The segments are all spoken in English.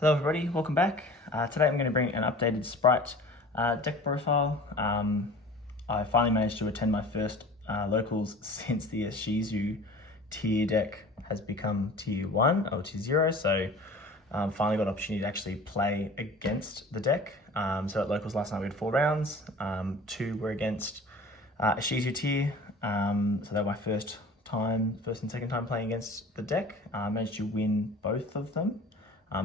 Hello everybody, welcome back. Today I'm going to bring an updated Spright deck profile. I finally managed to attend my first locals since the Shizu tier deck has become tier 1 or tier 0, so finally got an opportunity to actually play against the deck. So at locals last night we had 4 rounds, 2 were against a Shizu tier, so that was my first and second time playing against the deck. I managed to win both of them.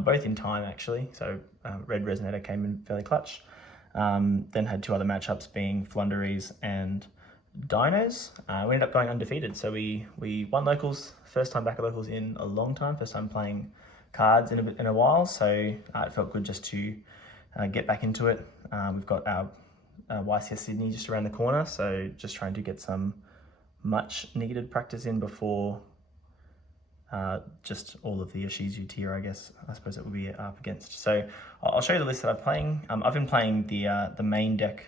Both in time actually, so Red Resonator came in fairly clutch. Then had 2 other matchups being Flunderies and Dinos. We ended up going undefeated, so we won locals, first time back at locals in a long time, first time playing cards in a while, so it felt good just to get back into it. We've got our YCS Sydney just around the corner, so just trying to get some much needed practice in before just all of the Shizu tier, I suppose it will be up against. So I'll show you the list that I'm playing. I've been playing the main deck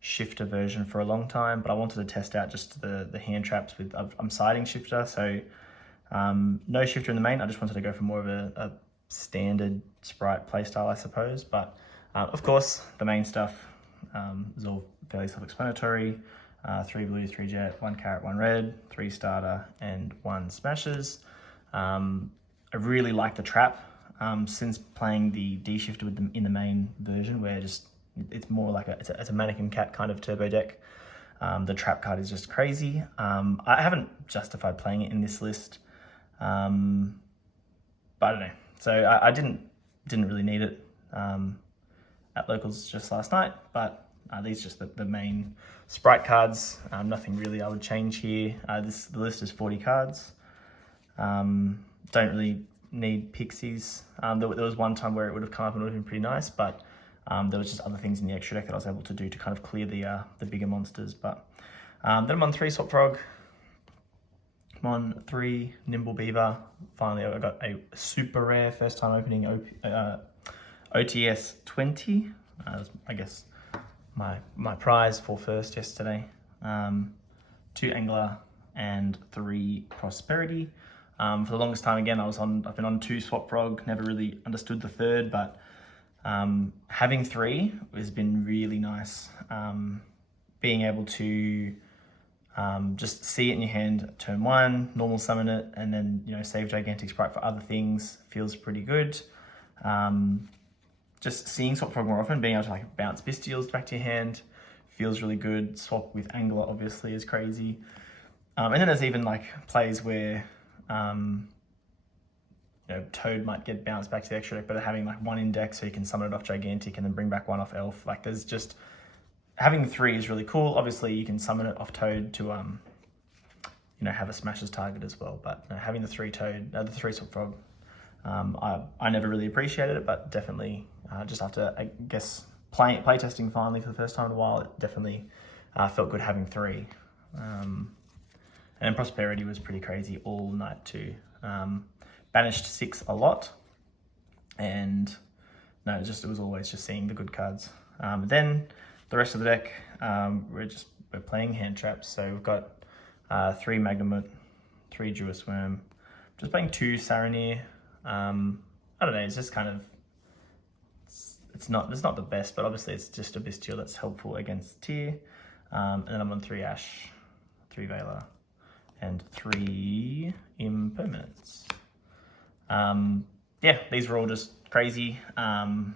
shifter version for a long time, but I wanted to test out just the hand traps with, I'm siding shifter, so no shifter in the main. I just wanted to go for more of a standard Spright playstyle, I suppose. But of course, the main stuff is all fairly self-explanatory. 3 blue, 3 jet, 1 carrot, 1 red, 3 starter, and 1 smashes. I really like the trap since playing the D shifter with them in the main version, where it's more like it's a mannequin cat kind of turbo deck. The trap card is just crazy. I haven't justified playing it in this list, but I don't know. So I didn't really need it at locals just last night, but these are just the main Spright cards. Nothing really I would change here. The list is 40 cards. Don't really need pixies. There was one time where it would have come up and it would have been pretty nice, but there was just other things in the extra deck that I was able to do to kind of clear the bigger monsters. But then I'm on 3 Swap Frog. I'm on 3 Nimble Beaver. Finally, I got a super rare first time opening OTS 20. That was, I guess, my prize for first yesterday. 2 Angler and 3 Prosperity. For the longest time, again, I've been on 2 Swap Frog, never really understood the third, but having 3 has been really nice. Being able to just see it in your hand turn 1, normal summon it, and then save Gigantic Spright for other things feels pretty good. Just seeing Swap Frog more often, being able to bounce Bystials back to your hand feels really good. Swap with Angler obviously is crazy. And then there's even plays where Toad might get bounced back to the extra deck, but having 1 index so you can summon it off Gigantic and then bring back 1 off Elf. There's just, having 3 is really cool. Obviously you can summon it off Toad to have a Smashes target as well, but having the 3 Toad, the 3 Swap Frog, I never really appreciated it, but definitely just after, I guess, play testing finally for the first time in a while, it definitely felt good having 3. And Prosperity was pretty crazy all night too. Banished 6 a lot, and it was always just seeing the good cards. Then the rest of the deck, we're playing hand traps. So we've got 3 Magnamut, 3 Jewess Worm, just playing 2 Saranir. I don't know. It's just kind of it's not the best, but obviously it's just a Bystial that's helpful against tier. And then I'm on 3 Ash, 3 Veiler, and 3 Impermanence. Yeah, these were all just crazy. Veiler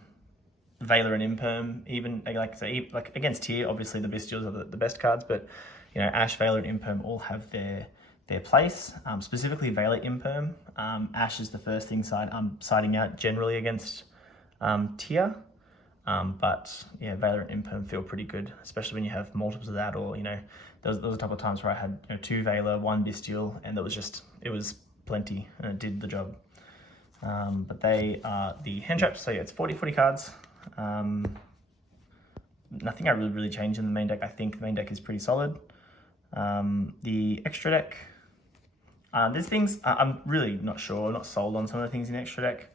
and Imperm, even against tier, obviously the Bystials are the best cards, but Ash, Veiler, and Imperm all have their place. Specifically Veiler Imperm. Ash is the first thing I'm siding out generally against tier. But yeah, Veiler and Imperm feel pretty good, especially when you have multiples of that, or there was a couple of times where I had 2 Veiler, 1 Bystial, and it was plenty, and it did the job. But they are the hand traps, so yeah, it's 40 cards. Nothing I really changed in the main deck. I think the main deck is pretty solid. The extra deck, there's things I'm really not sold on some of the things in the extra deck.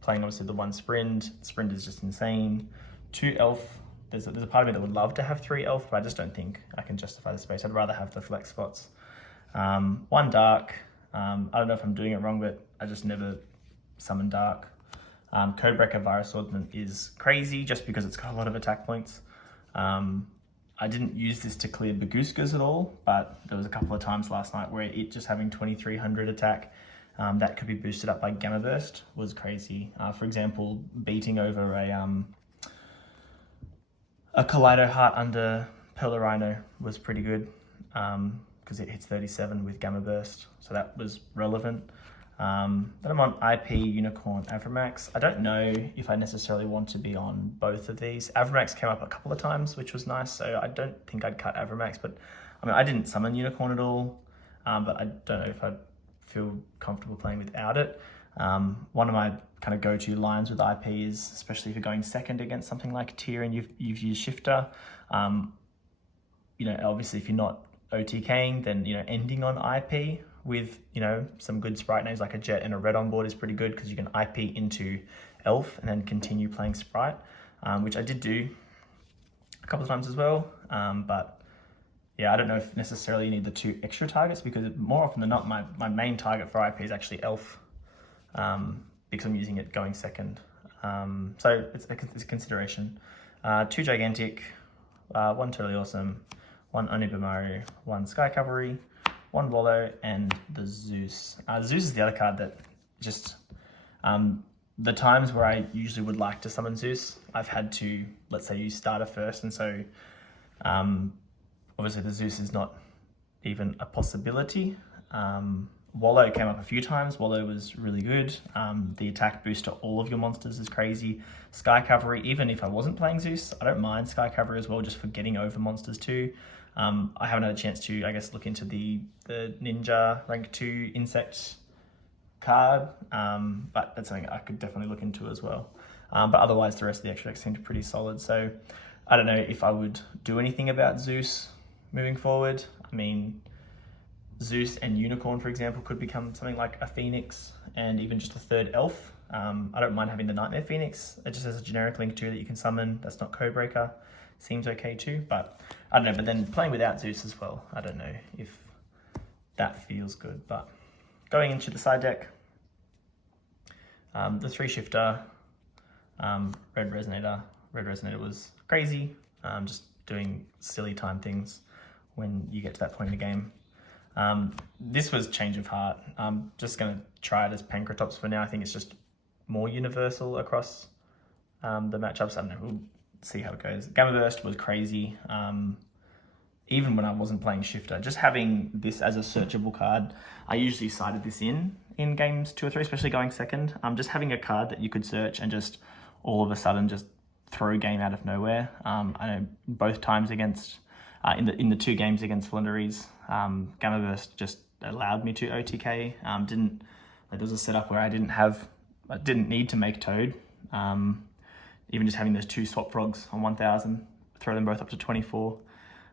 Playing obviously the 1 Sprint. Sprint is just insane. 2 Elf. There's a part of me that would love to have 3 Elf, but I just don't think I can justify the space. I'd rather have the flex spots. 1 Dark. I don't know if I'm doing it wrong, but I just never summon Dark. Codebreaker Virus Swordsman is crazy just because it's got a lot of attack points. I didn't use this to clear Baguskas at all, but there was a couple of times last night where it just having 2300 attack that could be boosted up by Gamma Burst was crazy. For example, beating over a Kaleido Heart under Pearl Rhino was pretty good because it hits 37 with Gamma Burst, so that was relevant. Then I'm on IP, Unicorn, Avramax. I don't know if I necessarily want to be on both of these. Avramax came up a couple of times, which was nice, so I don't think I'd cut Avramax, but I mean, I didn't summon Unicorn at all, but I don't know if I'd feel comfortable playing without it. One of my kind of go-to lines with IP is, especially if you're going second against something like Tier and you've used Shifter, you know, obviously if you're not OTKing, then, you know, ending on IP with, you know, some good Spright names like a Jet and a Red on board is pretty good because you can IP into Elf and then continue playing Spright, which I did do a couple of times as well. But yeah, I don't know if necessarily you need the 2 extra targets because more often than not, my main target for IP is actually Elf because I'm using it going second. So it's a consideration. 2 Gigantic, 1 Totally Awesome, 1 Onibamaru, 1 Sky Cavalry, 1 Wallow, and the Zeus. Zeus is the other card that just, the times where I usually would like to summon Zeus, I've had to, let's say, use starter first, and so obviously the Zeus is not even a possibility. Wallow came up a few times. Wallow was really good. The attack boost to all of your monsters is crazy. Sky Cavalry, even if I wasn't playing Zeus, I don't mind Sky Cavalry as well, just for getting over monsters too. I haven't had a chance to, I guess, look into the Ninja rank 2 insect card, but that's something I could definitely look into as well. But otherwise, the rest of the extra decks seemed pretty solid. So I don't know if I would do anything about Zeus moving forward. I mean, Zeus and Unicorn, for example, could become something like a Phoenix and even just a 3rd Elf. I don't mind having the Nightmare Phoenix. It just has a generic link too that you can summon. That's not Codebreaker. Seems okay too, but I don't know. But then playing without Zeus as well, I don't know if that feels good. But going into the side deck, the 3 Shifter, Red Resonator. Red Resonator was crazy, just doing silly time things when you get to that point in the game. This was Change of Heart. I'm just going to try it as Pancratops for now. I think it's just more universal across the matchups. I don't know, we'll see how it goes. Gamma Burst was crazy. Even when I wasn't playing Shifter, just having this as a searchable card, I usually sided this in games 2 or 3, especially going second. Just having a card that you could search and just all of a sudden just throw a game out of nowhere. I know both times against, in the 2 games against Flunderies, Gamma Burst just allowed me to OTK. There was a setup where I didn't need to make Toad. Even just having those 2 Swap Frogs on 1000, throw them both up to 24.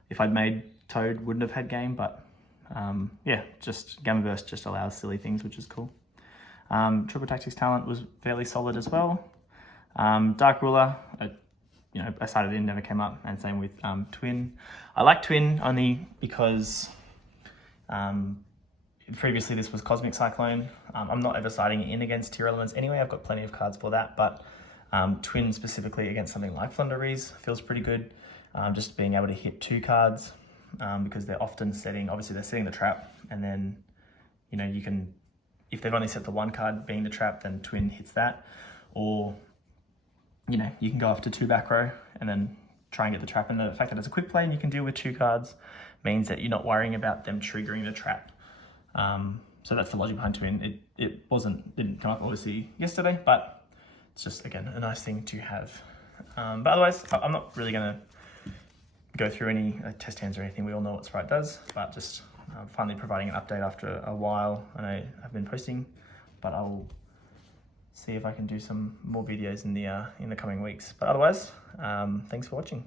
If I'd made Toad, wouldn't have had game, but yeah, just Gamma Burst just allows silly things, which is cool. Triple Tactics Talent was fairly solid as well. Dark Ruler, I sided in, never came up, and same with Twin. I like Twin only because previously this was Cosmic Cyclone. I'm not ever siding in against tier elements anyway. I've got plenty of cards for that, but Twin specifically against something like Flunderies feels pretty good. Just being able to hit 2 cards because they're often obviously they're setting the trap, and then, you know, you can, if they've only set the 1 card being the trap, then Twin hits that, or, you know, you can go after 2 back row and then try and get the trap. And the fact that it's a quick play and you can deal with 2 cards means that you're not worrying about them triggering the trap. So that's the logic behind Twin. It didn't come up obviously yesterday, but it's just, again, a nice thing to have. But otherwise, I'm not really going to go through any test hands or anything. We all know what Spright does, but just finally providing an update after a while. I know I've been posting, but I'll see if I can do some more videos in the coming weeks. But otherwise, thanks for watching.